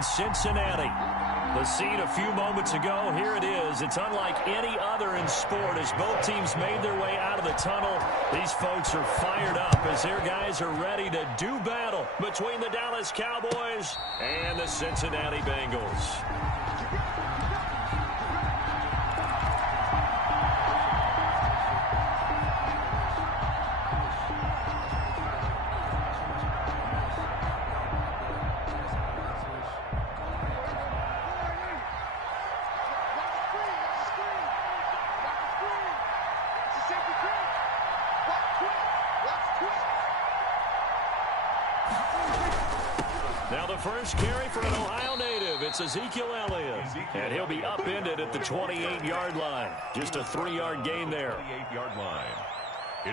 in Cincinnati. The scene a few moments ago, here it is. It's unlike any other in sport as both teams made their way out of the tunnel. These folks are fired up as their guys are ready to do battle between the Dallas Cowboys and the Cincinnati Bengals. Now the first carry for an Ohio native. It's Ezekiel Elliott. And he'll be upended at the 28-yard line. Just a 3-yard gain there. 28-yard line.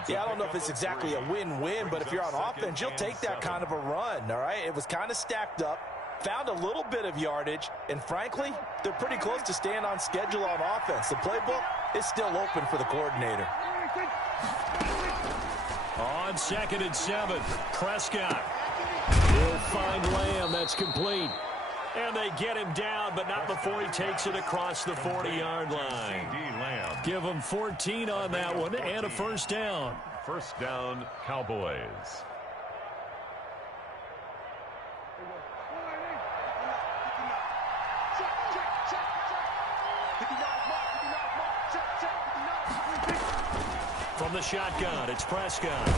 Yeah, I don't know if it's exactly a win-win, but if you're on offense, you'll take that kind of a run, all right? It was kind of stacked up, found a little bit of yardage, and frankly, they're pretty close to staying on schedule on offense. The playbook is still open for the coordinator. On 2nd and 7, Prescott. He'll find Lamb. That's complete. And they get him down, but not before he takes it across the 40-yard line. Give him 14 on that one and a first down. First down, Cowboys. From the shotgun, it's Prescott.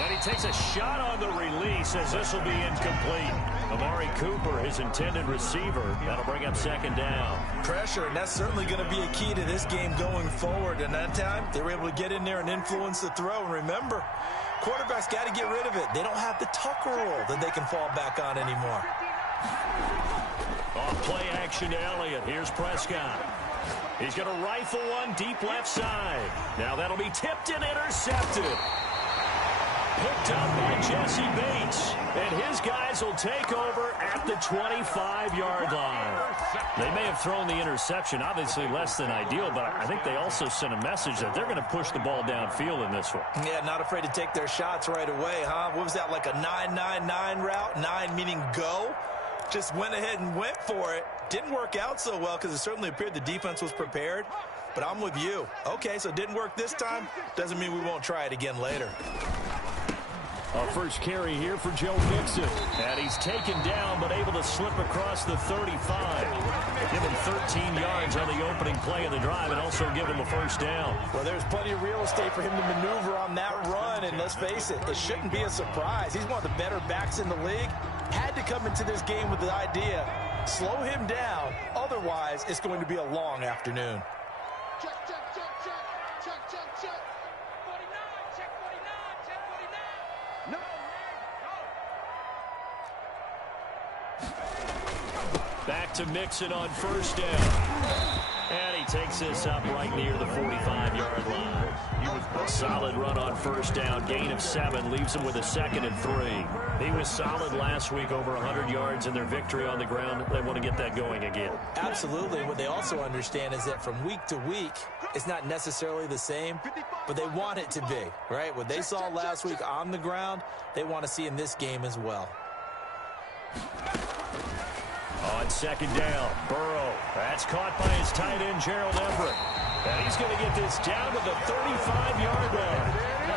And he takes a shot on the release as this will be incomplete. Amari Cooper, his intended receiver. That'll bring up 2nd down. Pressure, and that's certainly going to be a key to this game going forward. And that time, they were able to get in there and influence the throw. And remember, quarterbacks got to get rid of it. They don't have the Tucker rule that they can fall back on anymore. Off play action to Elliott. Here's Prescott. He's going to rifle one deep left side. Now that'll be tipped and intercepted. Picked up by Jesse Bates. And his guys will take over at the 25-yard line. They may have thrown the interception, obviously less than ideal, but I think they also sent a message that they're going to push the ball downfield in this one. Yeah, not afraid to take their shots right away, huh? What was that, like a 9-9-9 route? 9 meaning go? Just went ahead and went for it. Didn't work out so well because it certainly appeared the defense was prepared. But I'm with you. Okay, so it didn't work this time. Doesn't mean we won't try it again later. A first carry here for Joe Mixon. And he's taken down but able to slip across the 35. Give him 13 yards on the opening play of the drive and also give him a first down. Well, there's plenty of real estate for him to maneuver on that run. And let's face it, it shouldn't be a surprise. He's one of the better backs in the league. Had to come into this game with the idea, slow him down. Otherwise, it's going to be a long afternoon. Check, check, check, check, check, check, check. 49, check 49, check 49. No, no. Back to Mixon on first down. And he takes this up right near the 45-yard line. Solid run on first down. Gain of 7 leaves him with a 2nd and 3. He was solid last week, over 100 yards in their victory on the ground. They want to get that going again. Absolutely. What they also understand is that from week to week, it's not necessarily the same, but they want it to be, right? What they saw last week on the ground, they want to see in this game as well. On 2nd down, Burrow. That's caught by his tight end, Gerald Everett. And he's going to get this down to the 35-yard line.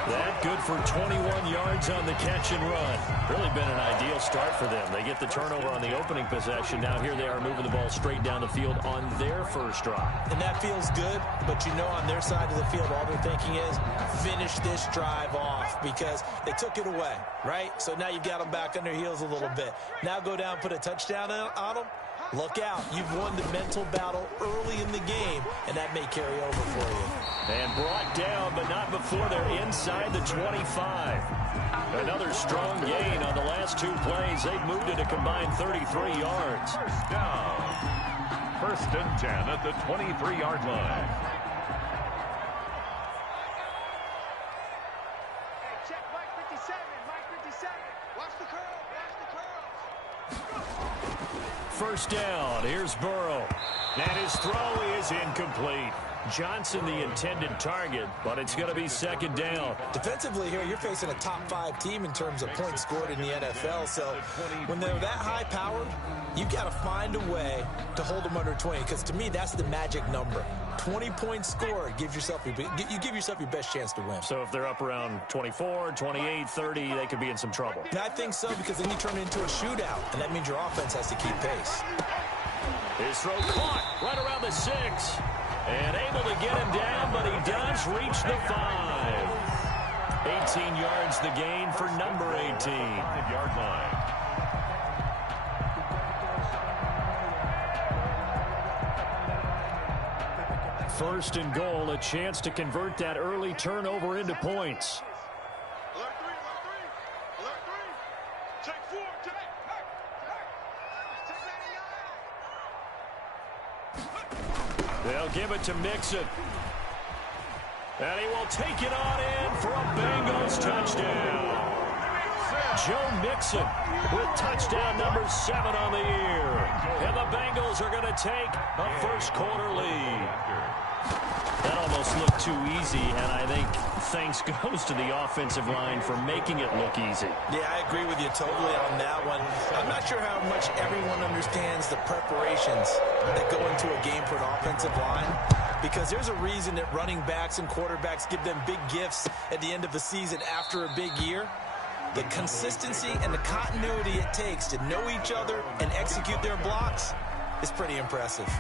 That good for 21 yards on the catch and run. Really been an ideal start for them. They get the turnover on the opening possession. Now here they are moving the ball straight down the field on their first drive. And that feels good, but you know on their side of the field, all they're thinking is finish this drive off because they took it away, right? So now you've got them back on their heels a little bit. Now go down, put a touchdown on them. Look out. You've won the mental battle early in the game, and that may carry over for you. And brought down, but not before they're inside the 25. Another strong gain on the last 2 plays. They've moved it a combined 33 yards. First down. 1st and 10 at the 23-yard line. Hey, check Mike 57, Mike 57. Watch the curl, watch the curl. First down, here's Burrow. And his throw is incomplete. Johnson the intended target, but it's going to be second down. Defensively here, you're facing a top-5 team in terms of points scored in the NFL. So when they're that high-powered, you've got to find a way to hold them under 20, because to me, that's the magic number. 20 points scored gives yourself you give yourself your best chance to win. So if they're up around 24, 28, 30, they could be in some trouble. I think so, because then you turn it into a shootout, and that means your offense has to keep pace. His throw caught right around the 6. And able to get him down, but he does reach the 5. 18 yards the gain for number 18. 5-yard line. First and goal, a chance to convert that early turnover into points. Alert three. Check 4, check. They'll give it to Mixon. And he will take it on in for a Bengals touchdown. Joe Mixon with touchdown number 7 on the year. And the Bengals are going to take a first quarter lead. That almost looked too easy, and I think thanks goes to the offensive line for making it look easy. Yeah, I agree with you totally on that one. I'm not sure how much everyone understands the preparations that go into a game for an offensive line, because there's a reason that running backs and quarterbacks give them big gifts at the end of the season after a big year. The consistency and the continuity it takes to know each other and execute their blocks is pretty impressive.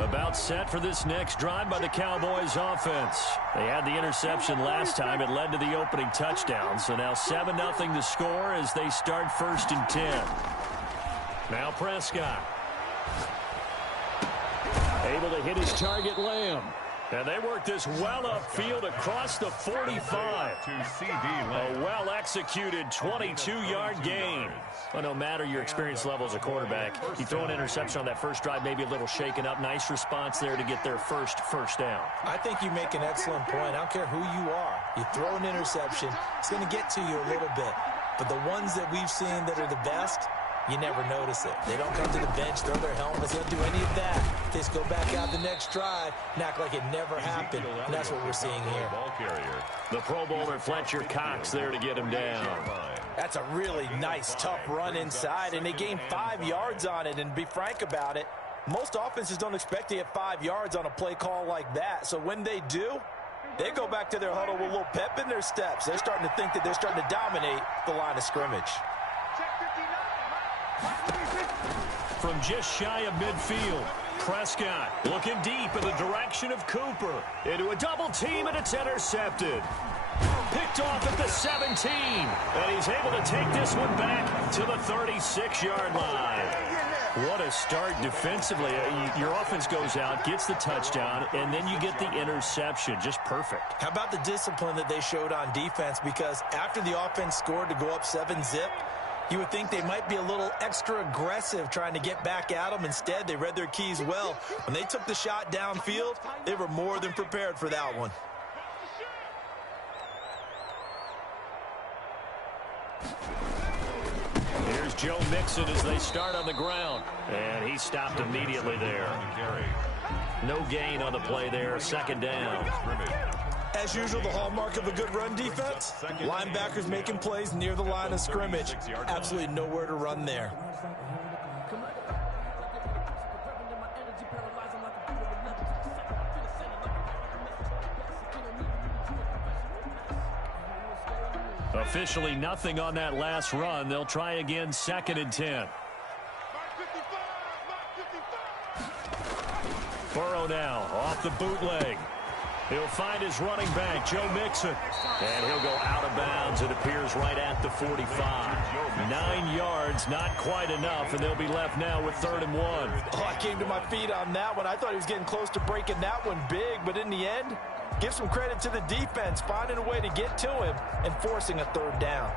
About set for this next drive by the Cowboys offense. They had the interception last time. It led to the opening touchdown. So now 7-0 to score as they start first and 10. Now Prescott. Able to hit his target, Lamb. And they work this well upfield across the 45. A well-executed 22-yard gain. Well, no matter your experience level as a quarterback, you throw an interception on that first drive, maybe a little shaken up. Nice response there to get their first down. I think you make an excellent point. I don't care who you are. You throw an interception, it's going to get to you a little bit. But the ones that we've seen that are the best, you never notice it. They don't come to the bench, throw their helmets, they don't do any of that. They just go back out the next drive and act like it never happened. And that's what we're seeing here. The Pro Bowler Fletcher Cox there to get him down. That's a really nice, tough run inside, and they gained 5 yards on it. And to be frank about it, most offenses don't expect to get 5 yards on a play call like that. So when they do, they go back to their huddle with a little pep in their steps. They're starting to think that they're starting to dominate the line of scrimmage. From just shy of midfield, Prescott looking deep in the direction of Cooper. Into a double team, and it's intercepted. Picked off at the 17. And he's able to take this one back to the 36-yard line. What a start defensively. Your offense goes out, gets the touchdown, and then you get the interception. Just perfect. How about the discipline that they showed on defense? Because after the offense scored to go up 7-zip, you would think they might be a little extra aggressive trying to get back at them. Instead, they read their keys well. When they took the shot downfield, they were more than prepared for that one. Here's Joe Mixon as they start on the ground. And he stopped immediately there. No gain on the play there. Second down. As usual, the hallmark of a good run defense, linebackers making plays near the line of scrimmage. Absolutely nowhere to run there. Officially nothing on that last run. They'll try again, second and 10. Burrow now off the bootleg. He'll find his running back, Joe Mixon. And he'll go out of bounds. It appears right at the 45. 9 yards, not quite enough, and they'll be left now with 3rd and 1. Oh, I came to my feet on that one. I thought he was getting close to breaking that one big, but in the end, give some credit to the defense, finding a way to get to him and forcing a 3rd down.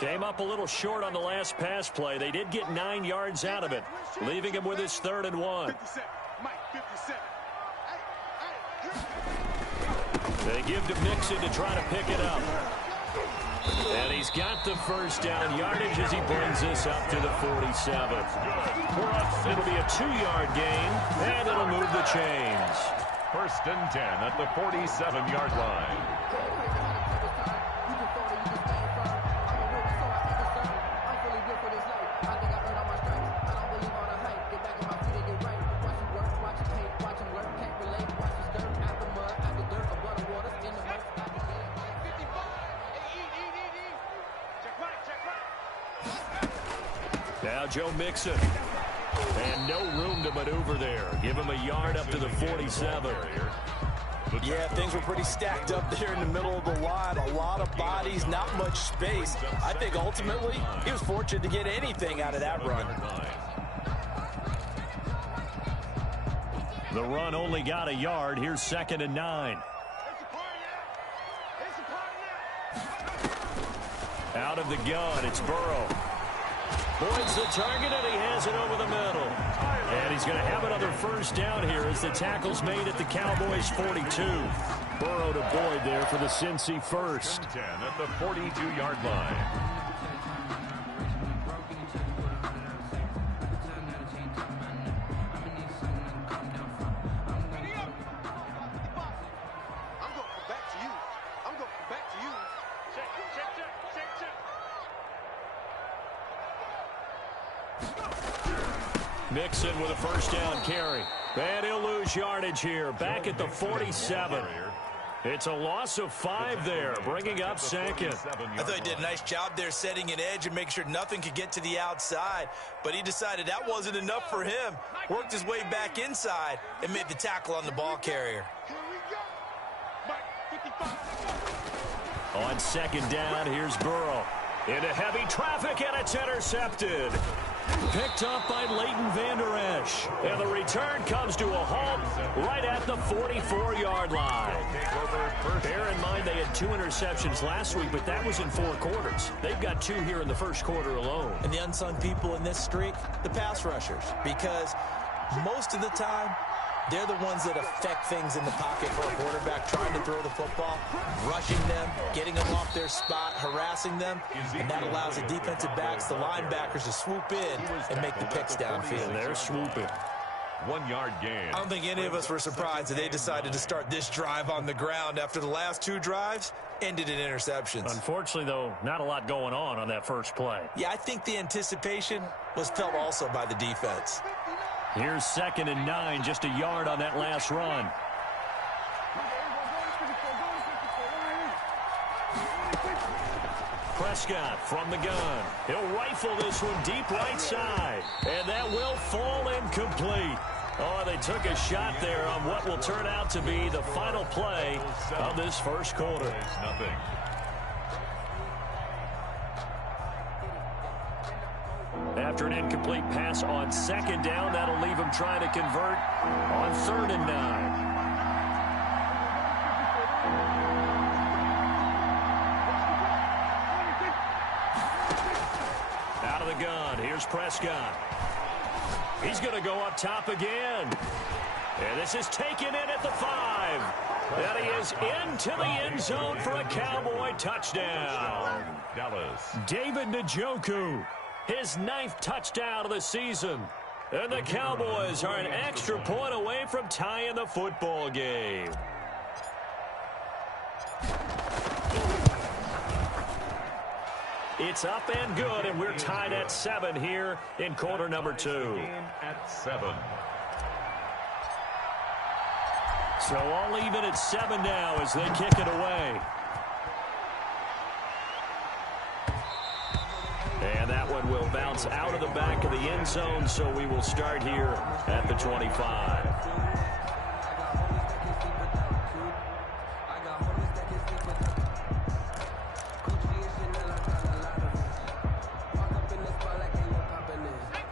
Came up a little short on the last pass play. They did get 9 yards out of it, leaving him with his 3rd and 1. 57. Mike, 57. They give to Mixon to try to pick it up. And he's got the first down yardage as he brings this up to the 47. It'll be a 2-yard gain, and it'll move the chains. 1st and 10 at the 47-yard line. Now Joe Mixon. And no room to maneuver there. Give him a yard up to the 47. Yeah, things were pretty stacked up there in the middle of the line. A lot of bodies, not much space. I think ultimately he was fortunate to get anything out of that run. The run only got a yard. Here's 2nd and 9. Out of the gun, it's Burrow. Boyd's the target, and he has it over the middle. And he's going to have another first down here as the tackle's made at the Cowboys' 42. Burrow to Boyd there for the Cincy first. 10 at the 42-yard line. Mixon with a first down carry. And he'll lose yardage here. Back at the 47. It's a loss of 5 there, bringing up 2nd. I thought he did a nice job there setting an edge and make sure nothing could get to the outside. But he decided that wasn't enough for him. Worked his way back inside and made the tackle on the ball carrier. On 2nd down, here's Burrow. Into heavy traffic, and it's intercepted. Picked up by Leighton Vander Esch. And the return comes to a halt right at the 44-yard line. Bear in mind they had 2 interceptions last week, but that was in 4 quarters. They've got 2 here in the first quarter alone. And the unsung people in this streak, the pass rushers. Because most of the time, they're the ones that affect things in the pocket for a quarterback trying to throw the football, rushing them, getting them off their spot, harassing them, and that allows the defensive backs, the linebackers, to swoop in and make the picks downfield. And they're swooping. 1-yard gain. I don't think any of us were surprised that they decided to start this drive on the ground after the last 2 drives ended in interceptions. Unfortunately, though, not a lot going on that first play. Yeah, I think the anticipation was felt also by the defense. Here's 2nd and 9, just a yard on that last run. Prescott from the gun. He'll rifle this one deep right side. And that will fall incomplete. Oh, they took a shot there on what will turn out to be the final play of this first quarter. Nothing. After an incomplete pass on 2nd down, that'll leave him trying to convert on 3rd and 9. Out of the gun, here's Prescott. He's going to go up top again. And this is taken in at the 5. And he is into the end zone for a Cowboy touchdown. Dallas. David Njoku. His 9th touchdown of the season. And the Cowboys are an extra point away from tying the football game. It's up and good, and we're tied at 7 here in quarter number 2. At 7. So all even at 7 now as they kick it away. And that one will bounce out of the back of the end zone, so we will start here at the 25.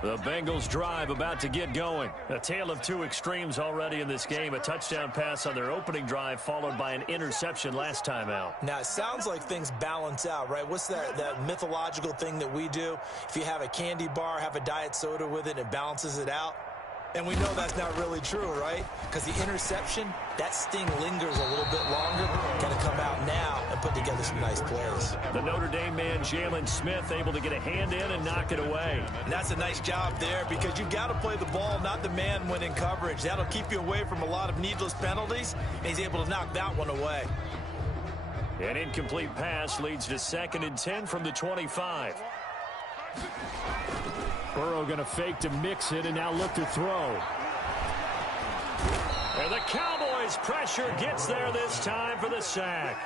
The Bengals drive about to get going. A tale of 2 extremes already in this game. A touchdown pass on their opening drive followed by an interception last time out. Now, it sounds like things balance out, right? What's that mythological thing that we do? If you have a candy bar, have a diet soda with it, it balances it out. And we know that's not really true, right? Because the interception, that sting lingers a little bit longer. Got to come out now and put together some nice plays. The Notre Dame man, Jalen Smith, able to get a hand in and knock it away. And that's a nice job there because you've got to play the ball, not the man when in coverage. That'll keep you away from a lot of needless penalties, and he's able to knock that one away. An incomplete pass leads to 2nd and 10 from the 25. Burrow going to fake to mix it and now look to throw. And the Cowboys' pressure gets there this time for the sack.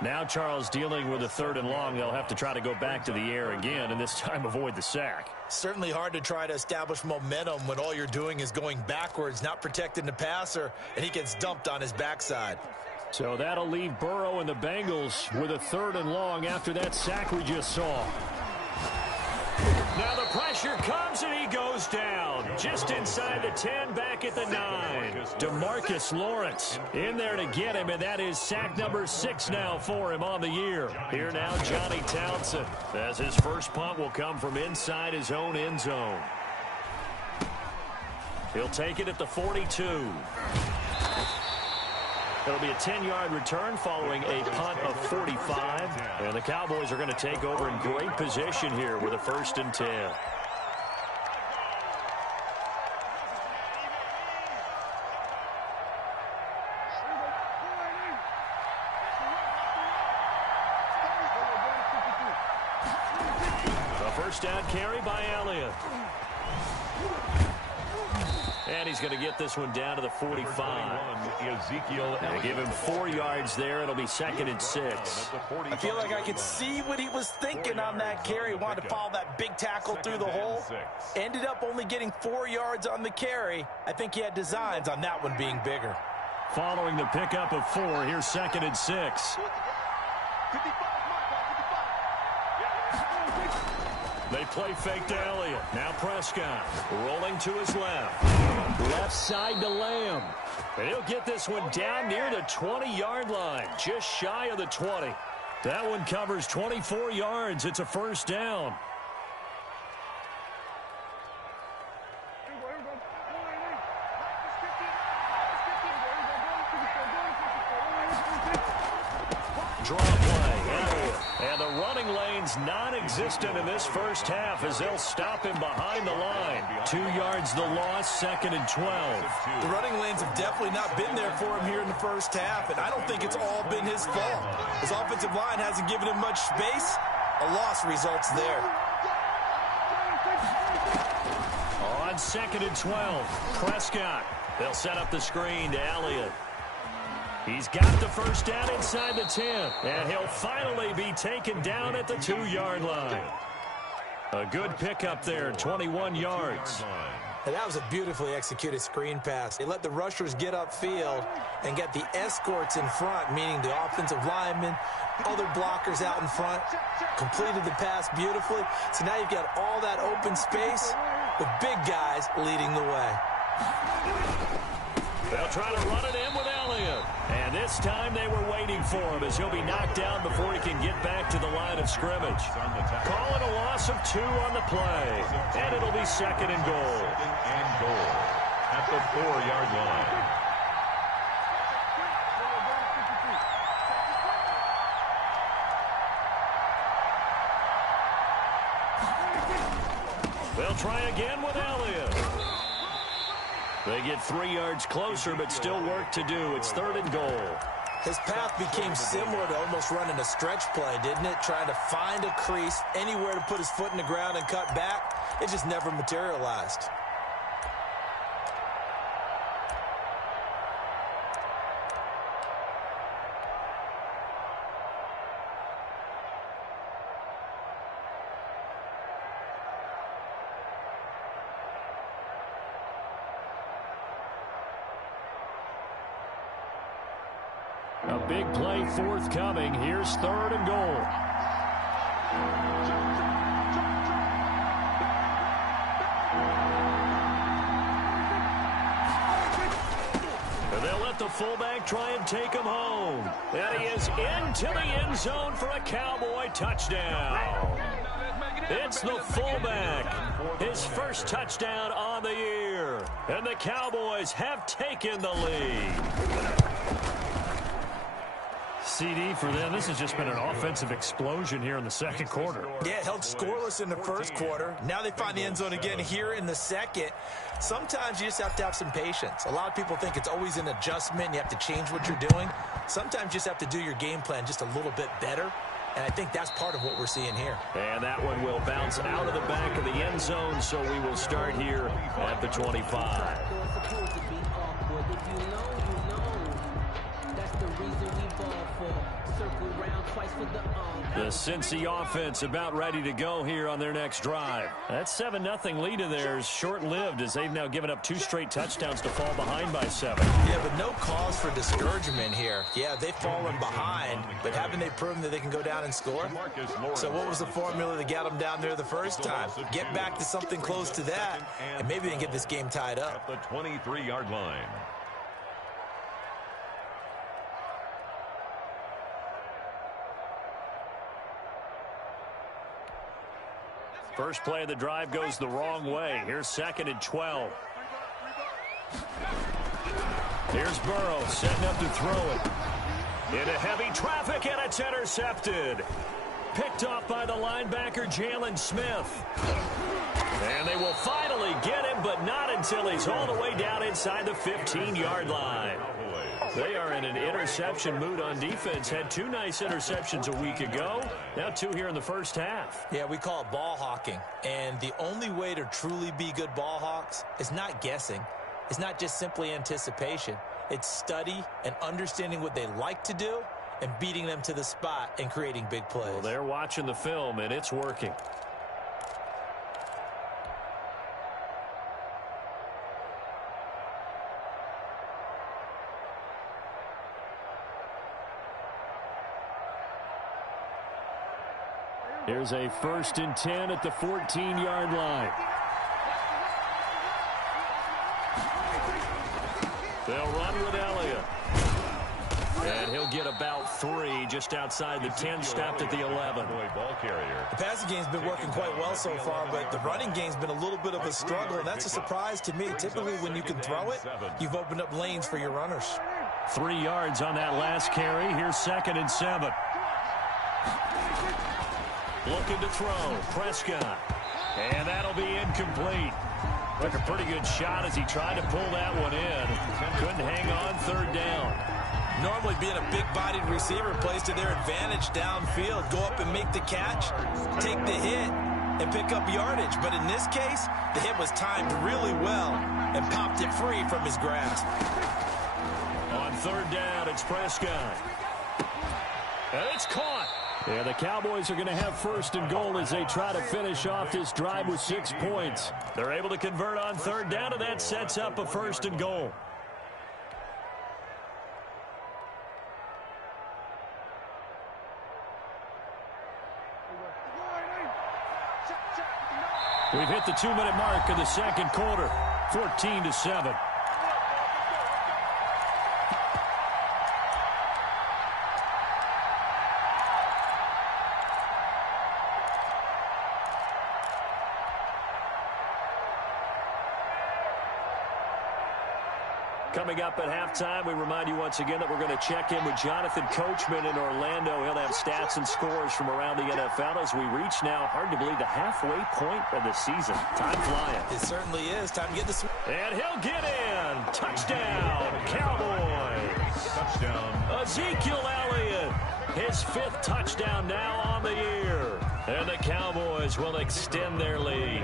Now Charles dealing with a 3rd and long. They'll have to try to go back to the air again and this time avoid the sack. Certainly hard to try to establish momentum when all you're doing is going backwards, not protecting the passer, and he gets dumped on his backside. So that'll leave Burrow and the Bengals with a 3rd and long after that sack we just saw. Now the pressure comes and he goes down. Just inside the 10, back at the 9. DeMarcus Lawrence in there to get him, and that is sack number 6 now for him on the year. Here now Johnny Townsend, as his first punt will come from inside his own end zone. He'll take it at the 42. It'll be a 10-yard return following a punt of 45. And the Cowboys are going to take over in great position here with a 1st and 10. A 1st down carry by Elliott. And he's going to get this one down to the 45. They give him 4 yards there. It'll be 2nd and 6. I feel like I could see what he was thinking on that carry. Wanted to follow that big tackle through the hole. Ended up only getting 4 yards on the carry. I think he had designs on that one being bigger. Following the pickup of 4, here's 2nd and 6. They play fake to Elliott. Now Prescott rolling to his left. Left side to Lamb. And he'll get this one down near the 20-yard line. Just shy of the 20. That one covers 24 yards. It's a 1st down. Draw play. And the running lane's non-existent in this first half as they'll him behind the line. 2 yards the loss, 2nd and 12. The running lanes have definitely not been there for him here in the first half, and I don't think it's all been his fault. His offensive line hasn't given him much space. A loss results there. On 2nd and 12, Prescott. They'll set up the screen to Elliott. He's got the 1st down inside the 10, and he'll finally be taken down at the 2-yard line. A good pickup there, 21 yards. And that was a beautifully executed screen pass. They let the rushers get upfield and get the escorts in front, meaning the offensive linemen, other blockers out in front, completed the pass beautifully. So now you've got all that open space with big guys leading the way. They'll try to run it in with Elliott. And this time they were waiting for him as he'll be knocked down before he can get back to the line of scrimmage. Calling a loss of 2 on the play. And it'll be 2nd and goal. At the 4-yard line. They'll try again with Elliott. They get 3 yards closer, but still work to do. It's 3rd and goal. His path became similar to almost running a stretch play, didn't it? Trying to find a crease, anywhere to put his foot in the ground and cut back. It just never materialized. A big play forthcoming. Here's 3rd and goal. And they'll let the fullback try and take him home. And he is into the end zone for a Cowboy touchdown. It's the fullback. His first touchdown on the year. quarter, and the Cowboys have taken the lead. CD for them. This has just been an offensive explosion here in the second quarter. Yeah, held scoreless in the first quarter. Now they find the end zone again here in the second. Sometimes you just have to have some patience. A lot of people think it's always an adjustment. You have to change what you're doing. Sometimes you just have to do your game plan just a little bit better. And I think that's part of what we're seeing here. And that one will bounce out of the back of the end zone, so we will start here at the 25. The Cincy offense about ready to go here on their next drive. That 7-0 lead of theirs short-lived as they've now given up 2 straight touchdowns to fall behind by 7. Yeah, but no cause for discouragement here. Yeah, they've fallen behind, but haven't they proven that they can go down and score? So what was the formula that got them down there the first time? Get back to something close to that, and maybe they can get this game tied up. At the 23-yard line. First play of the drive goes the wrong way. Here's 2nd and 12. Here's Burrow setting up to throw it. Into heavy traffic, and it's intercepted. Picked off by the linebacker, Jalen Smith. And they will finally get him, but not until he's all the way down inside the 15-yard line. They are in an interception mood on defense. Had 2 nice interceptions a week ago. Now 2 here in the first half. Yeah, we call it ball hawking. And the only way to truly be good ball hawks is not guessing. It's not just simply anticipation. It's study and understanding what they like to do and beating them to the spot and creating big plays. Well, they're watching the film, and it's working. Here's a 1st and 10 at the 14-yard line. They'll run with Elliott. And he'll get about 3 just outside the 10, stopped at the 11. The passing game's been working quite well so far, but the running game's been a little bit of a struggle, and that's a surprise to me. Typically, when you can throw it, you've opened up lanes for your runners. 3 yards on that last carry. Here's 2nd and 7. Looking to throw. Prescott. And that'll be incomplete. Took a pretty good shot as he tried to pull that one in. Couldn't hang on 3rd down. Normally being a big-bodied receiver plays to their advantage downfield. Go up and make the catch, take the hit, and pick up yardage. But in this case, the hit was timed really well and popped it free from his grasp. On 3rd down, it's Prescott. And it's caught. Yeah, the Cowboys are going to have 1st and goal as they try to finish off this drive with 6 points. They're able to convert on 3rd down, and that sets up a 1st and goal. We've hit the 2-minute mark of the second quarter, 14-7. Coming up at halftime, we remind you once again that we're going to check in with Jonathan Coachman in Orlando. He'll have stats and scores from around the NFL as we reach now, hard to believe, the halfway point of the season. Time flying. It certainly is. Time to get this. And he'll get in. Touchdown, Cowboys. Touchdown. Ezekiel Elliott. His 5th touchdown now on the year. And the Cowboys will extend their lead.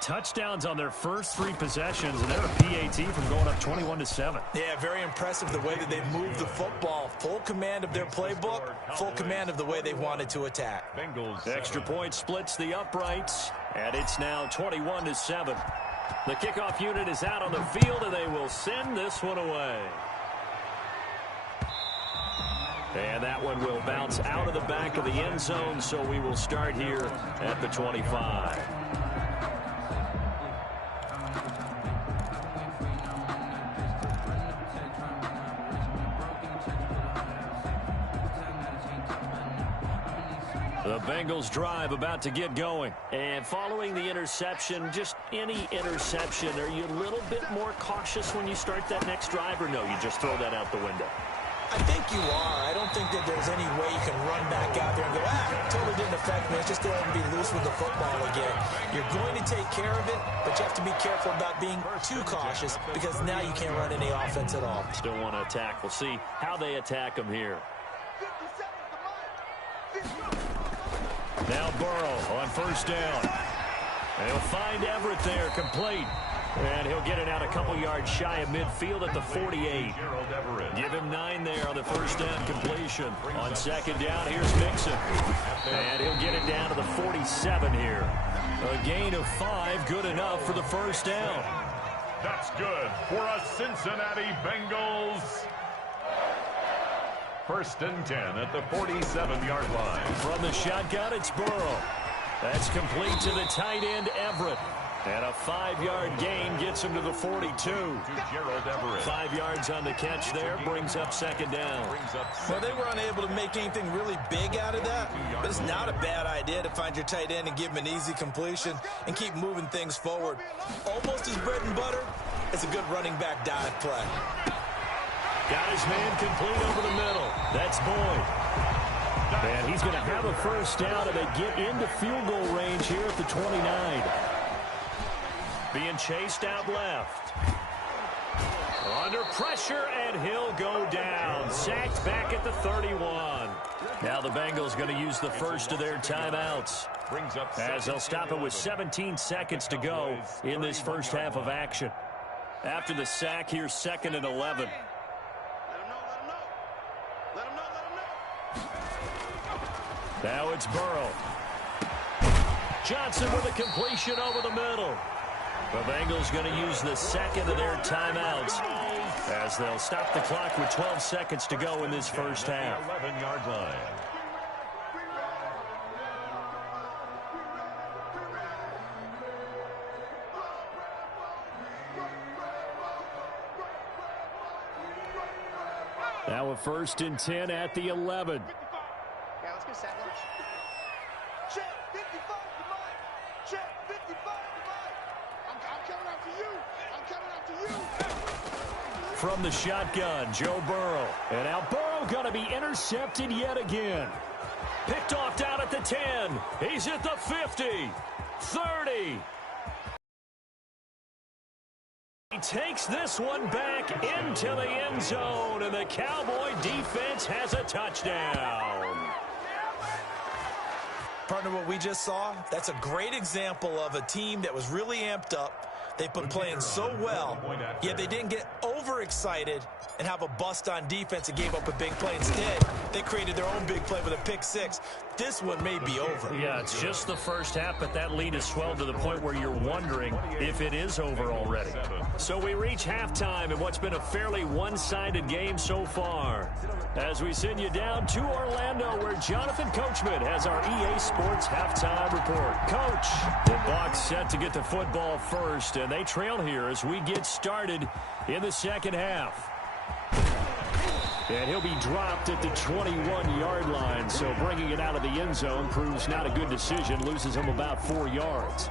Touchdowns on their first 3 possessions, and they're a PAT from going up 21-7. Yeah, very impressive the way that they've moved the football. Full command of their playbook, full command of the way they wanted to attack. Extra point splits the uprights, and it's now 21-7. The kickoff unit is out on the field, and they will send this one away. And that one will bounce out of the back of the end zone, so we will start here at the 25. The Bengals drive about to get going. And following the interception, just any interception, are you a little bit more cautious when you start that next drive, or no, you just throw that out the window? I think you are. I don't think that there's any way you can run back out there and go, totally didn't affect me. It's just go ahead and be loose with the football again. You're going to take care of it, but you have to be careful about being too cautious because now you can't run any offense at all. Still want to attack. We'll see how they attack them here. Now Burrow on first down. And he'll find Everett there, complete. And he'll get it out a couple yards shy of midfield at the 48. Give him 9 there on the first down completion. On second down, here's Mixon. And he'll get it down to the 47 here. A gain of 5, good enough for the first down. That's good for a Cincinnati Bengals. First and 10 at the 47-yard line. From the shotgun, it's Burrow. That's complete to the tight end, Everett. And a 5-yard gain gets him to the 42. To Gerald Everett. 5 yards on the catch there, brings up second down. Well, they were unable to make anything really big out of that, but it's not a bad idea to find your tight end and give him an easy completion and keep moving things forward. Almost his bread and butter. It's a good running back dive play. Got his man complete over the middle. That's Boyd. And he's going to have a first down, and they get into field goal range here at the 29. Being chased out left. Under pressure, and he'll go down. Sacked back at the 31. Now the Bengals going to use the first of their timeouts, as they'll stop it with 17 seconds to go in this first half of action. After the sack, here's second and 11. Now it's Burrow. Johnson with a completion over the middle. The Bengals going to use the second of their timeouts, as they'll stop the clock with 12 seconds to go in this first half. 11-yard line. Now a first and 10 at the 11. Yeah, let's go sack lunch. Check 55 to Mike. Check 55 to Mike. I'm coming after you. I'm coming after you. From the shotgun, Joe Burrow. And now Burrow going to be intercepted yet again. Picked off down at the 10. He's at the 50. 30. He takes this one back into the end zone, and the Cowboy defense has a touchdown. Partner, what we just saw, that's a great example of a team that was really amped up. They've been playing so well, yet they didn't get overexcited and have a bust on defense and gave up a big play. Instead, they created their own big play with a pick six. This one may be over. Yeah, it's just the first half, but that lead has swelled to the point where you're wondering if it is over already. So we reach halftime in what's been a fairly one-sided game so far, as we send you down to Orlando, where Jonathan Coachman has our EA Sports halftime report. Coach, the Bucs set to get the football first, and they trail here as we get started in the second half. And he'll be dropped at the 21-yard line, so bringing it out of the end zone proves not a good decision, loses him about 4 yards.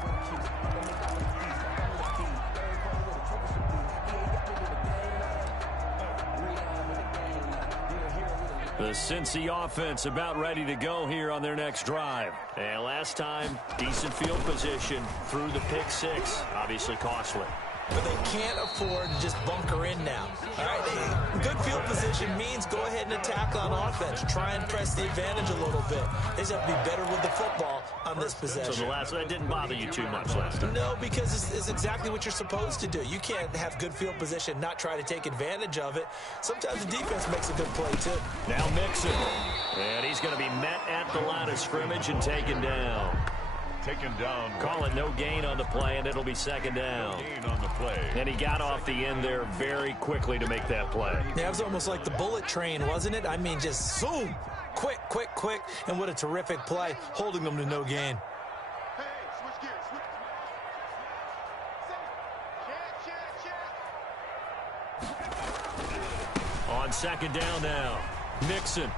The Cincy offense about ready to go here on their next drive. And last time, decent field position through the pick six. Obviously costly. But they can't afford to just bunker in now. All right, good field position means go ahead and attack on offense. Try and press the advantage a little bit. They just have to be better with the football on this possession. So that didn't bother you too much last time? No, because it's exactly what you're supposed to do. You can't have good field position, not try to take advantage of it. Sometimes the defense makes a good play, too. Now Mixon. And he's going to be met at the line of scrimmage and taken down. Taken down. Call it no gain on the play, and it'll be second down. No gain on the play. And he got off the end there very quickly to make that play. Yeah, it was almost like the bullet train, wasn't it? I mean, just zoom. Quick, quick, quick. And what a terrific play, holding them to no gain. Hey, switch gears. Check. On second down now, Mixon.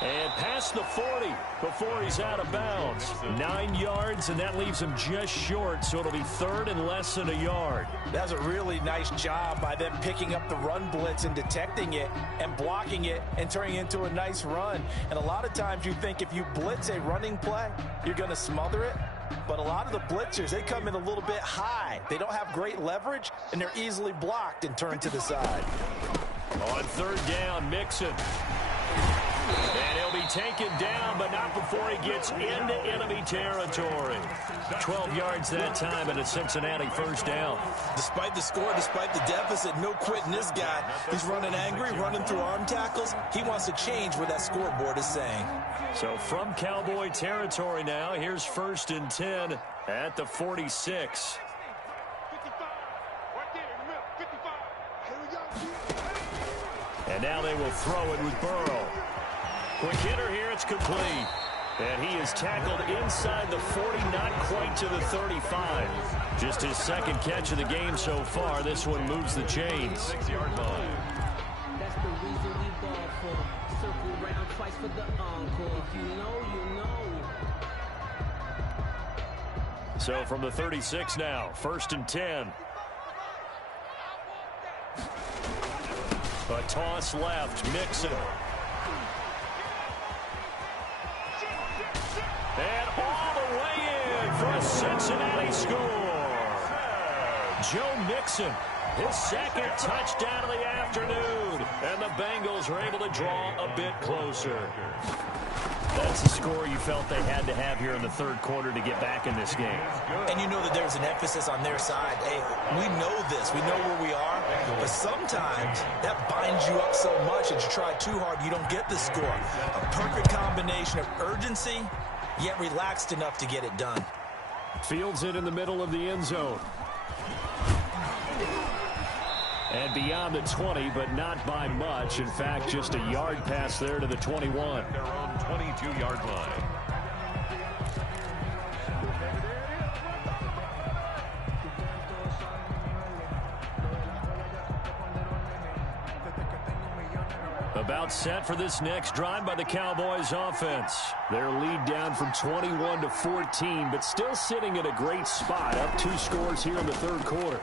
And past the 40 before he's out of bounds. 9 yards, and that leaves him just short, so it'll be third and less than a yard. That's a really nice job by them picking up the run blitz and detecting it and blocking it and turning it into a nice run. And a lot of times you think if you blitz a running play, you're going to smother it. But a lot of the blitzers, they come in a little bit high. They don't have great leverage, and they're easily blocked and turned to the side. On third down, Mixon. And he'll be taken down, but not before he gets into enemy territory. 12 yards that time and a Cincinnati first down. Despite the score, despite the deficit, no quitting this guy. He's running angry, running through arm tackles. He wants to change what that scoreboard is saying. So from Cowboy territory now, here's first and 10 at the 46. 55. Right there in the middle. 55. Here we go. And now they will throw it with Burrow. Quick hitter here, it's complete. And he is tackled inside the 40, not quite to the 35. Just his second catch of the game so far. This one moves the chains. 6-yard line. That's the reason we ball for. Circle round twice for the encore. If you know, you know. So from the 36 now, first and 10. A toss left, Mixon. And all the way in for a Cincinnati score. Joe Mixon, his second touchdown of the afternoon. And the Bengals are able to draw a bit closer. That's the score you felt they had to have here in the third quarter to get back in this game. And you know that there's an emphasis on their side. Hey, we know this. We know where we are. But sometimes that binds you up so much that you try too hard, you don't get the score. A perfect combination of urgency, yet relaxed enough to get it done. Fields it in the middle of the end zone. And beyond the 20, but not by much. In fact, just a yard pass there to the 21. Their own 22-yard line. About set for this next drive by the Cowboys offense. Their lead down from 21 to 14, but still sitting at a great spot. Up 2 scores here in the third quarter.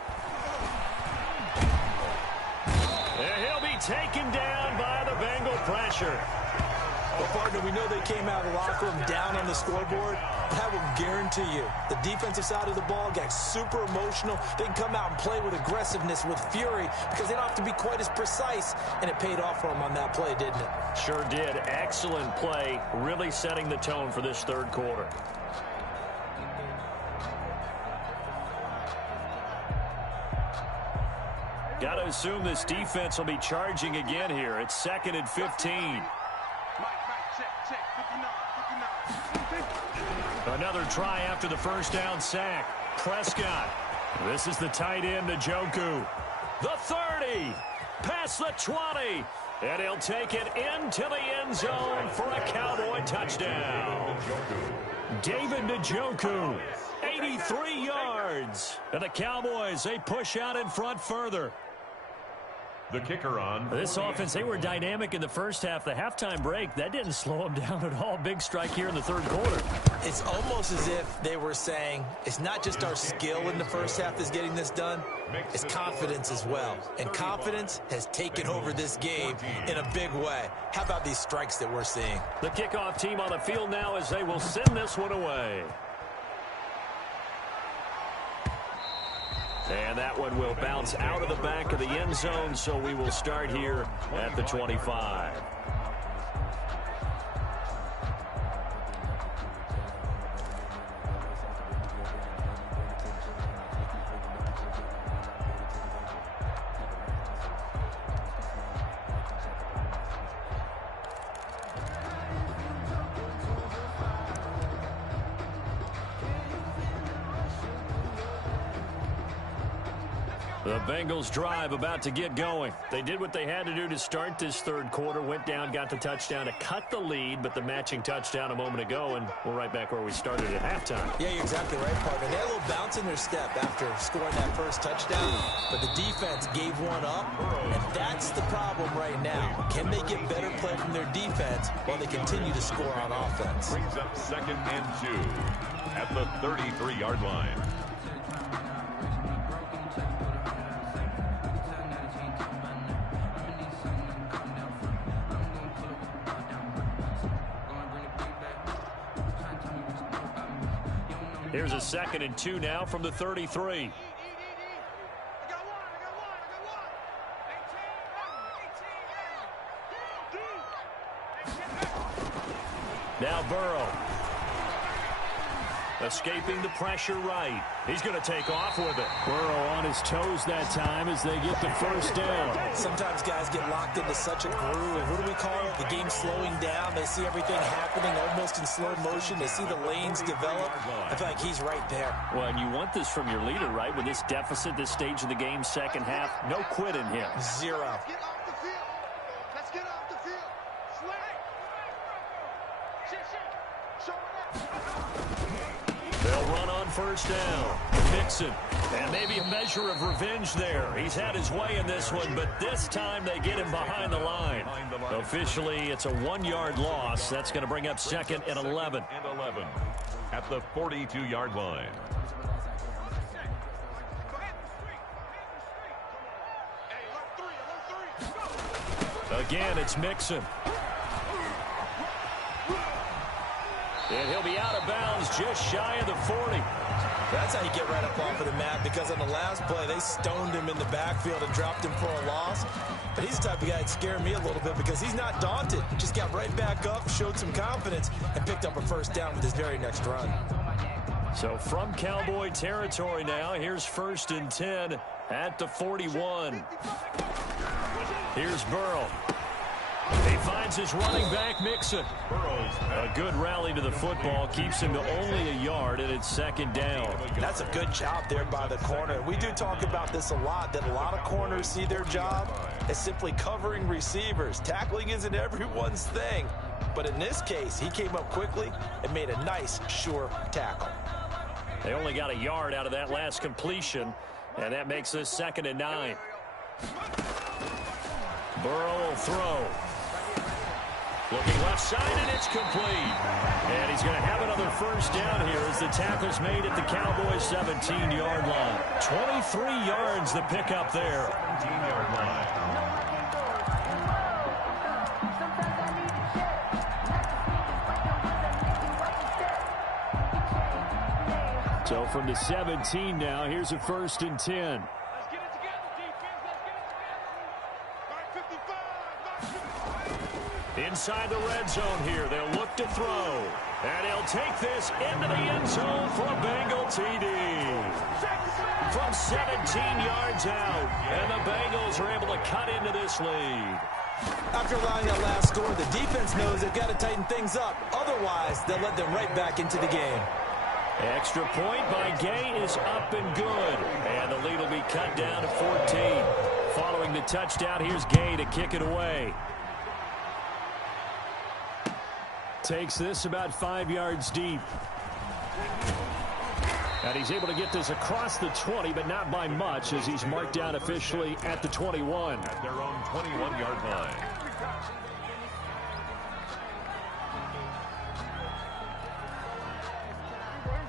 And he'll be taken down by the Bengal pressure. Well, partner, we know they came out of the locker room down on the scoreboard. That will guarantee you the defensive side of the ball got super emotional. They can come out and play with aggressiveness, with fury, because they don't have to be quite as precise. And it paid off for them on that play, didn't it? Sure did. Excellent play, really setting the tone for this third quarter. Got to assume this defense will be charging again here. It's second and 15. Check. 59. Another try after the first down sack. Prescott. This is the tight end, Njoku. The 30. Past the 20. And he'll take it into the end zone for a Cowboy touchdown. David Njoku. 83 yards. And the Cowboys, they push out in front further. The kicker on. This offense, they were dynamic in the first half. The halftime break, that didn't slow them down at all. Big strike here in the third quarter. It's almost as if they were saying, it's not just our skill in the first half that's getting this done, it's confidence as well. And confidence has taken over this game in a big way. How about these strikes that we're seeing? The kickoff team on the field now as they will send this one away. And that one will bounce out of the back of the end zone, so we will start here at the 25. The Bengals drive about to get going. They did what they had to do to start this third quarter, went down, got the touchdown to cut the lead, but the matching touchdown a moment ago, and we're right back where we started at halftime. Yeah, you're exactly right, partner. They had a little bounce in their step after scoring that first touchdown, but the defense gave one up, and that's the problem right now. Can they get better play from their defense while they continue to score on offense? Brings up 2nd and 2 at the 33-yard line. Here's a 2nd and 2 now from the 33. Now Burrow. Escaping the pressure right. He's going to take off with it. Burrow on his toes that time as they get the first down. Sometimes guys get locked into such a groove. What do we call it? The game slowing down. They see everything happening almost in slow motion. They see the lanes develop. I feel like he's right there. Well, and you want this from your leader, right? With this deficit, this stage of the game, second half, no quit in him. Zero. Let's get off the field. Let's get off the field. Slay. Show it up. They'll run on first down. Mixon. And maybe a measure of revenge there. He's had his way in this one, but this time they get him behind the line. Officially, it's a 1-yard loss. That's going to bring up 2nd and 11. At the 42-yard line. Again, it's Mixon. And he'll be out of bounds just shy of the 40. That's how you get right up off of the mat, because on the last play, they stoned him in the backfield and dropped him for a loss. But he's the type of guy that scared me a little bit because he's not daunted. Just got right back up, showed some confidence, and picked up a first down with his very next run. So from Cowboy territory now, here's 1st and 10 at the 41. Here's Burrow. He finds his running back, Mixon. A good rally to the football keeps him to only a yard, and it's 2nd down. That's a good job there by the corner. We do talk about this a lot, that a lot of corners see their job as simply covering receivers. Tackling isn't everyone's thing. But in this case, he came up quickly and made a nice, sure tackle. They only got a yard out of that last completion, and that makes this 2nd and 9. Burrow will throw. Looking left side, and it's complete. And he's going to have another first down here as the tackle's made at the Cowboys' 17-yard line. 23 yards the pickup there. 17-yard line. So from the 17 now, here's a 1st and 10. Let's get it together, defense. Let's get it together. 55. Inside the red zone here, they'll look to throw. And he'll take this into the end zone for a Bengal TD. From 17 yards out, and the Bengals are able to cut into this lead. After allowing that last score, the defense knows they've got to tighten things up. Otherwise, they'll let them right back into the game. Extra point by Gay is up and good. And the lead will be cut down to 14. Following the touchdown, here's Gay to kick it away. Takes this about 5 yards deep. And he's able to get this across the 20, but not by much, as he's marked down officially at the 21. At their own 21-yard line.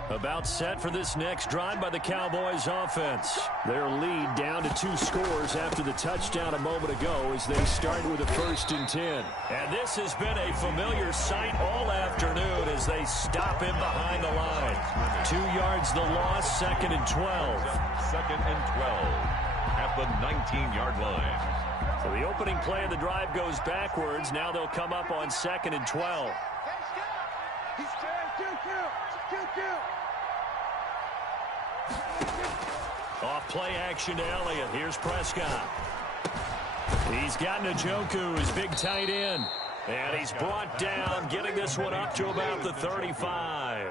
About set for this next drive by the Cowboys offense. Their lead down to 2 scores after the touchdown a moment ago as they start with a 1st and 10. And this has been a familiar sight all afternoon as they stop him behind the line. 2 yards the loss, 2nd and 12. 2nd and 12 at the 19-yard line. So the opening play of the drive goes backwards. Now they'll come up on 2nd and 12. He's trying to kill. Off play action to Elliott. Here's Prescott. He's got Njoku, his big tight end. And he's brought down, getting this one up to about the 35.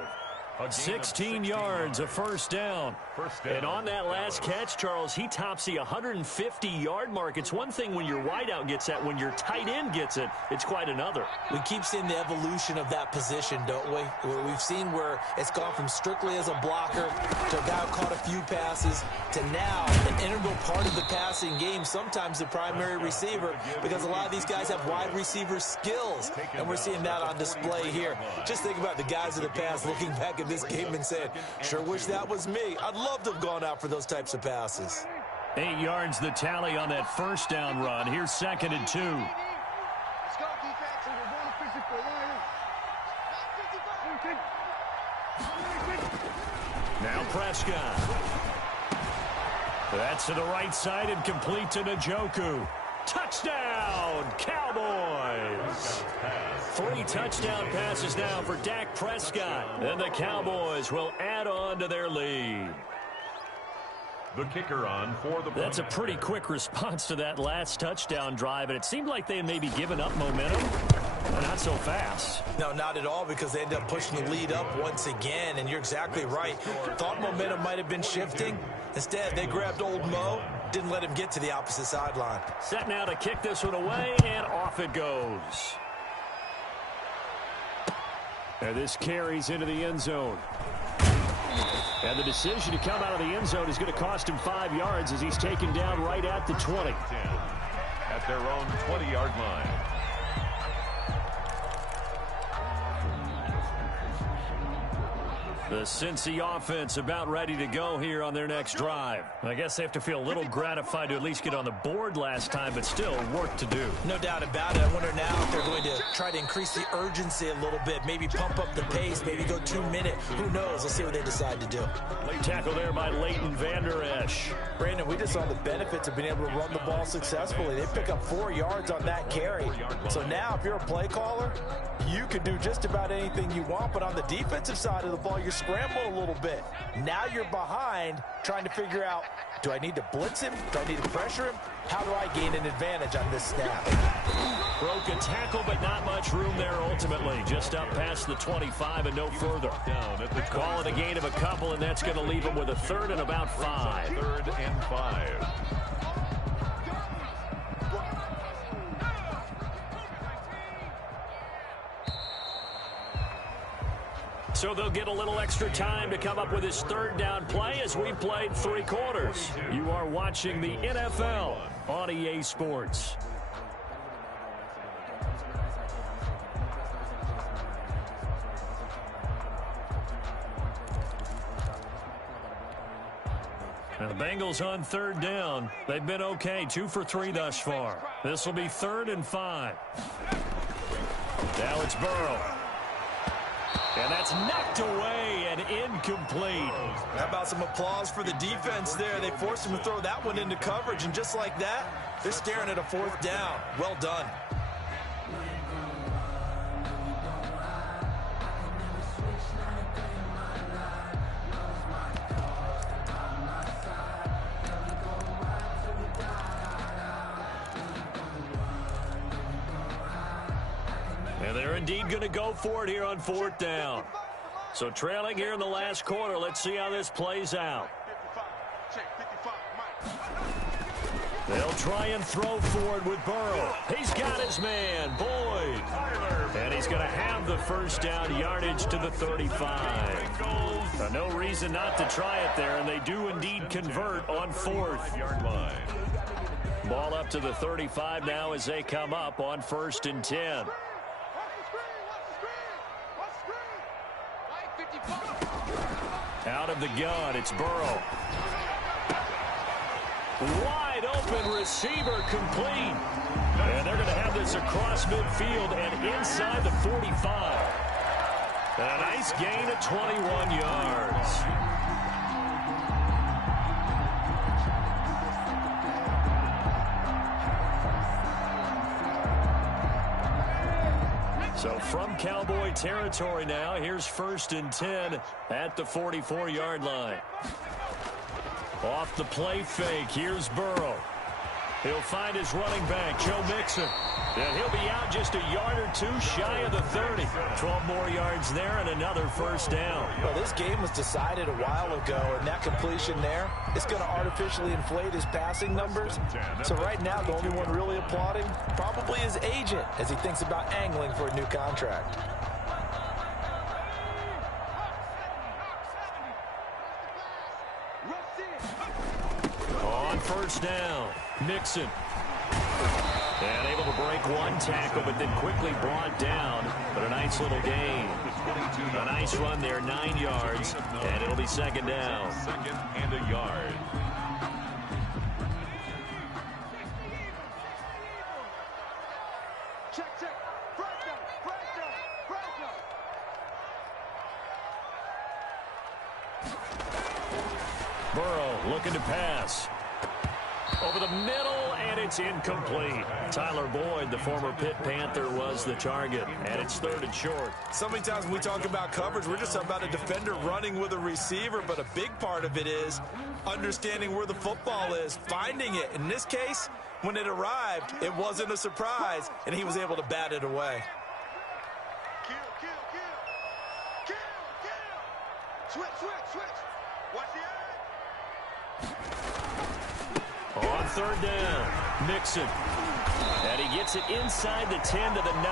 16 yards, a first down. And on that last catch, Charles, he tops the 150-yard mark. It's one thing when your wideout gets that. When your tight end gets it, it's quite another. We keep seeing the evolution of that position, don't we? We've seen where it's gone from strictly as a blocker to a guy who caught a few passes to now an integral part of the passing game, sometimes the primary receiver, because a lot of these guys have wide receiver skills, and we're seeing that on display here. Just think about the guys of the past looking back at this game and saying, sure wish that was me. I'd love to have gone out for those types of passes. 8 yards the tally on that first down run. Here's 2nd and 2. Let's go, defense. We're going physical. Now Prescott. That's to the right side and complete to Njoku. Touchdown, Cowboys! 3 touchdown passes now for Dak Prescott. And the Cowboys will add on to their lead. The kicker on for the... That's a pretty quick response to that last touchdown drive, and it seemed like they had maybe given up momentum. But not so fast. No, not at all, because they ended up pushing the lead up once again, and you're exactly right. Thought momentum might have been shifting. Instead, they grabbed old Mo, didn't let him get to the opposite sideline. Set now to kick this one away, and off it goes. And this carries into the end zone. And the decision to come out of the end zone is going to cost him 5 yards as he's taken down right at the 20. At their own 20-yard line. The Cincy offense about ready to go here on their next drive. I guess they have to feel a little gratified to at least get on the board last time, but still work to do. No doubt about it. I wonder now if they're going to try to increase the urgency a little bit, maybe pump up the pace, maybe go 2 minute. Who knows? Let's see what they decide to do. Late tackle there by Leighton Vander Esch. Brandon, we just saw the benefits of being able to run the ball successfully. They pick up 4 yards on that carry. So now if you're a play caller, you can do just about anything you want, but on the defensive side of the ball, you're scrambling a little bit. Now you're behind trying to figure out, do I need to blitz him? Do I need to pressure him? How do I gain an advantage on this snap? Broke a tackle, but not much room there ultimately. Just up past the 25 and no further. Down at the Call it a gain of a couple, and that's going to leave him with a 3rd and about 5. 3rd and 5. So they'll get a little extra time to come up with his 3rd down play as we played 3 quarters. You are watching the NFL on EA Sports. Now the Bengals on 3rd down. They've been okay, 2 for 3 thus far. This will be 3rd and 5. Now it's Burrow. And that's knocked away and incomplete. How about some applause for the defense there? They forced him to throw that one into coverage, and just like that, they're staring at a 4th down. Well done. And they're indeed going to go for it here on 4th down. So trailing here in the last quarter. Let's see how this plays out. They'll try and throw forward with Burrow. He's got his man, Boyd. And he's going to have the 1st down, yardage to the 35. No reason not to try it there, and they do indeed convert on 4th. Yard line. Ball up to the 35 now as they come up on 1st and 10. Out of the gun, it's Burrow. Wide open receiver complete. And they're going to have this across midfield and inside the 45. A nice gain of 21 yards. So from Cowboy territory now, here's 1st and 10 at the 44-yard line. Off the play fake, here's Burrow. He'll find his running back, Joe Mixon. And he'll be out just a yard or two shy of the 30. 12 more yards there and another first down. Well, this game was decided a while ago, and that completion there is going to artificially inflate his passing numbers. So right now, the only one really applauding probably his agent as he thinks about angling for a new contract. On first down, Mixon. And able to break one tackle, but then quickly brought down. But a nice little gain. A nice run there, 9 yards, and it'll be second down. Second and a yard. Check, check. Break Burrow looking to pass. Over the middle, and it's incomplete. Tyler Boyd, the former Pitt Panther, was the target, and it's third and short. So many times when we talk about coverage, we're just talking about a defender running with a receiver, but a big part of it is understanding where the football is, finding it. In this case, when it arrived, it wasn't a surprise, and he was able to bat it away. Kill. Switch. Watch the eye. On third down, Mixon. And he gets it inside the 10 to the 9.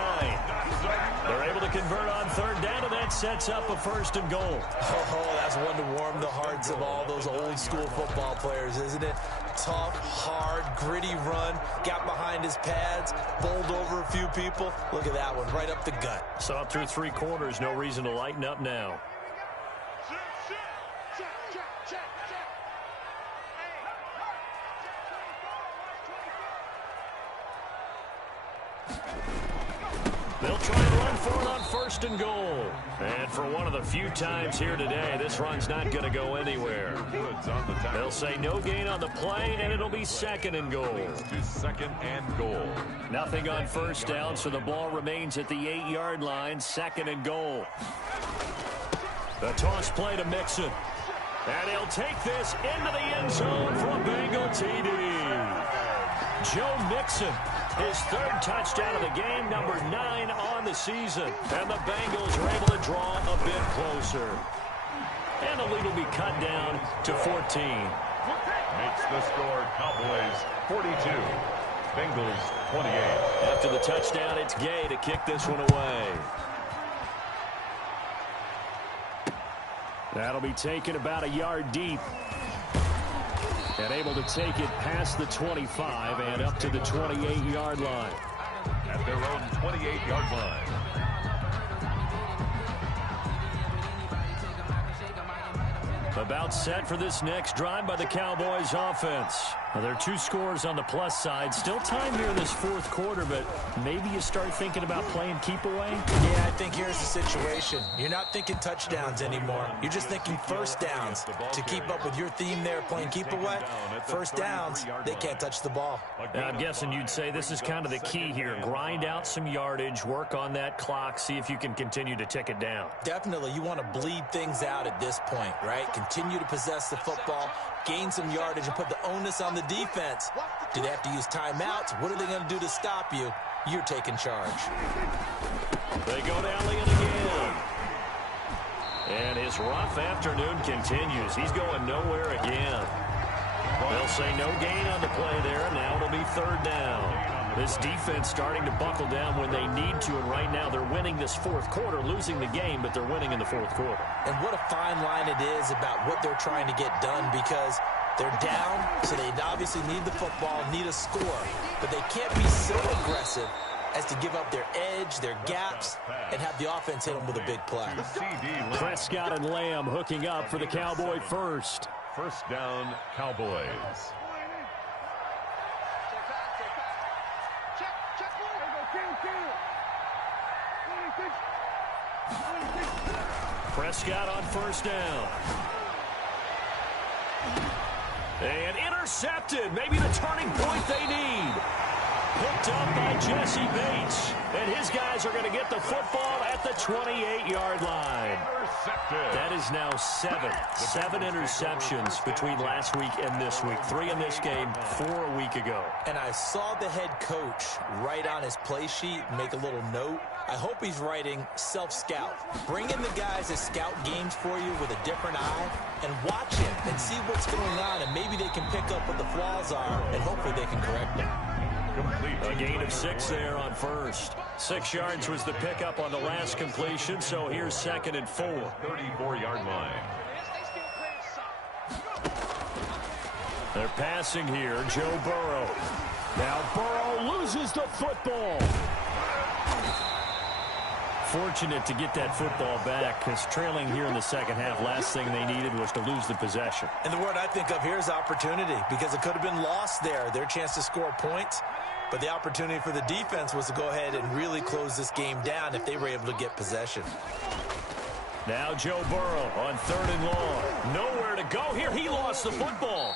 They're able to convert on third down, and that sets up a first and goal. Oh, that's one to warm the hearts of all those old school football players, isn't it? Tough, hard, gritty run, got behind his pads, bowled over a few people. Look at that one, right up the gut. Saw through 3 quarters, no reason to lighten up now. Check. They'll try and run for it on first and goal. And for one of the few times here today, this run's not going to go anywhere. They'll say no gain on the play, and it'll be second and goal. To second and goal. Nothing on first down, so the ball remains at the 8-yard line, second and goal. The toss play to Mixon. And he'll take this into the end zone for a Bengal TD. Joe Mixon, his 3rd touchdown of the game, number 9 on the season. And the Bengals are able to draw a bit closer. And the lead will be cut down to 14. Makes the score Cowboys 42. Bengals 28. After the touchdown, it's Gay to kick this one away. That'll be taken about a yard deep. And able to take it past the 25 and up to the 28-yard line. At their own 28-yard line. About set for this next drive by the Cowboys offense. Well, there are 2 scores on the plus side. Still time here in this 4th quarter, but maybe you start thinking about playing keep away? Yeah, I think here's the situation. You're not thinking touchdowns anymore. You're just thinking first downs. To keep up with your theme there, playing keep away, first downs, they can't touch the ball. Now, I'm guessing you'd say this is kind of the key here. Grind out some yardage, work on that clock, see if you can continue to tick it down. Definitely, you want to bleed things out at this point, right? Continue to possess the football, gain some yardage, and put the onus on the defense. Do they have to use timeouts? What are they going to do to stop you? You're taking charge. They go to Elliott again. And his rough afternoon continues. He's going nowhere again. They'll say no gain on the play there. Now it'll be third down. This defense starting to buckle down when they need to, and right now they're winning this 4th quarter, losing the game, but they're winning in the 4th quarter. And what a fine line it is about what they're trying to get done, because they're down, so they obviously need the football, need a score, but they can't be so aggressive as to give up their edge, their gaps, and have the offense hit them with a big play. Prescott and Lamb hooking up for the Cowboy first. First down, Cowboys. Prescott on first down. And intercepted. Maybe the turning point they need. Picked up by Jesse Bates. And his guys are going to get the football at the 28-yard line. That is now seven interceptions between last week and this week. 3 in this game, 4 a week ago. And I saw the head coach write on his play sheet, make a little note. I hope he's writing self-scout. Bring in the guys that scout games for you with a different eye and watch him and see what's going on, and maybe they can pick up what the flaws are, and hopefully they can correct them. A gain of 6 there on first. 6 yards was the pickup on the last completion, so here's 2nd and 4. 34-yard line. They're passing here, Joe Burrow. Now Burrow loses the football. Fortunate to get that football back, because trailing here in the second half, last thing they needed was to lose the possession. And the word I think of here is opportunity, because it could have been lost there, their chance to score points. But the opportunity for the defense was to go ahead and really close this game down if they were able to get possession. Now Joe Burrow on 3rd and long. Nowhere to go here. He lost the football.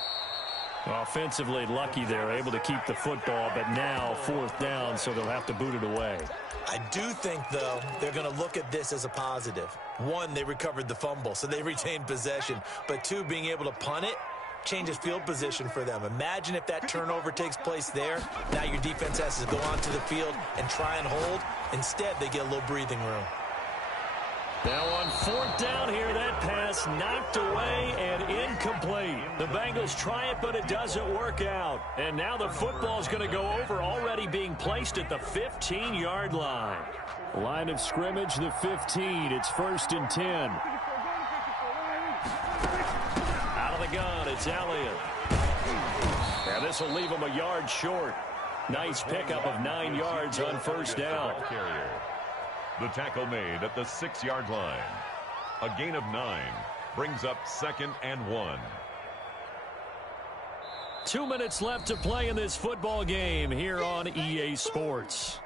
Offensively lucky they're able to keep the football, but now 4th down, so they'll have to boot it away. I do think, though, they're going to look at this as a positive. 1, they recovered the fumble, so they retained possession. But 2, being able to punt it changes field position for them. Imagine if that turnover takes place there. Now your defense has to go onto the field and try and hold. Instead, they get a little breathing room. Now on 4th down here, that pass knocked away and incomplete. The Bengals try it, but it doesn't work out. And now the football's going to go over, already being placed at the 15-yard line. Line of scrimmage, the 15. It's 1st and 10. Out of the gun, it's Elliott. Now this will leave him a yard short. Nice pickup of 9 yards on 1st down. The tackle made at the 6-yard line. A gain of 9 brings up 2nd and 1. 2 minutes left to play in this football game here on EA Sports.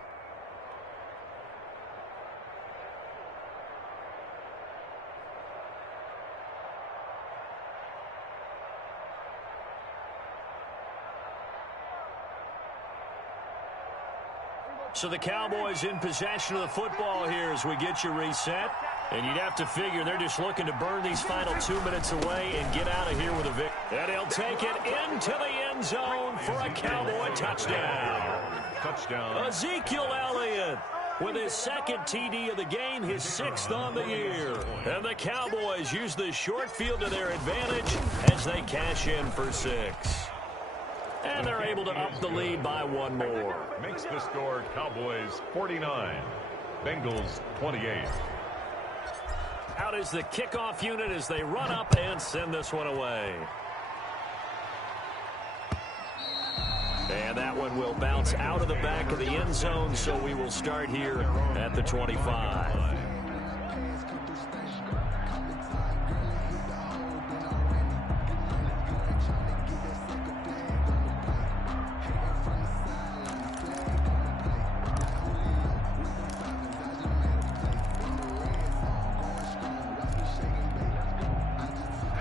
So the Cowboys in possession of the football here as we get you reset. And you'd have to figure they're just looking to burn these final 2 minutes away and get out of here with a victory. And he'll take it into the end zone for a Cowboy touchdown. Touchdown. Ezekiel Elliott with his 2nd TD of the game, his 6th on the year. And the Cowboys use the short field to their advantage as they cash in for 6. And they're able to up the lead by 1 more. Makes the score Cowboys 49, Bengals 28. Out is the kickoff unit as they run up and send this one away. And that one will bounce out of the back of the end zone, so we will start here at the 25.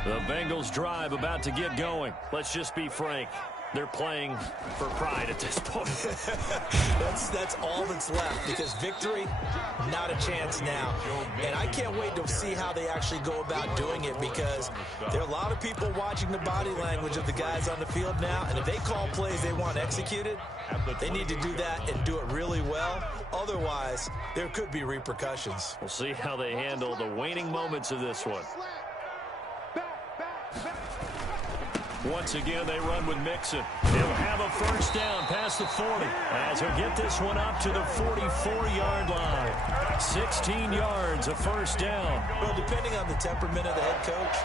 The Bengals drive about to get going. Let's just be frank. They're playing for pride at this point. That's all that's left, because victory, not a chance now. And I can't wait to see how they actually go about doing it, because there are a lot of people watching the body language of the guys on the field now, and if they call plays they want executed, they need to do that and do it really well. Otherwise, there could be repercussions. We'll see how they handle the waning moments of this one. Once again, they run with Mixon. He'll have a 1st down past the 40 as he'll get this one up to the 44-yard line. 16 yards, a 1st down. Well, depending on the temperament of the head coach,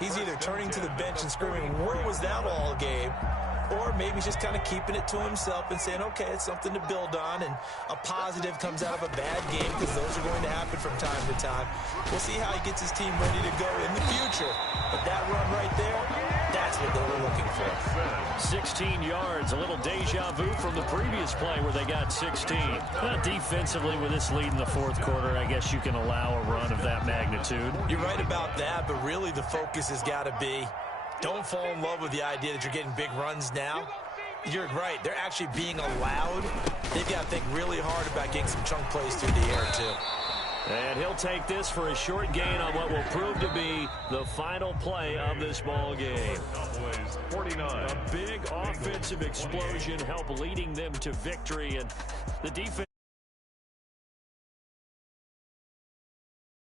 he's either turning to the bench and screaming, "Where was that all game?" Or maybe he's just kind of keeping it to himself and saying, okay, it's something to build on, and a positive comes out of a bad game, because those are going to happen from time to time. We'll see how he gets his team ready to go in the future. But that run right there, that's what they were looking for. 16 yards, a little deja vu from the previous play where they got 16. Defensively, with this lead in the 4th quarter, I guess you can allow a run of that magnitude. You're right about that, but really the focus has got to be, don't fall in love with the idea that you're getting big runs now. You're right. They're actually being allowed. They've got to think really hard about getting some chunk plays through the air, too. And he'll take this for a short gain on what will prove to be the final play of this ball game. 49. A big offensive explosion helped leading them to victory, and the defense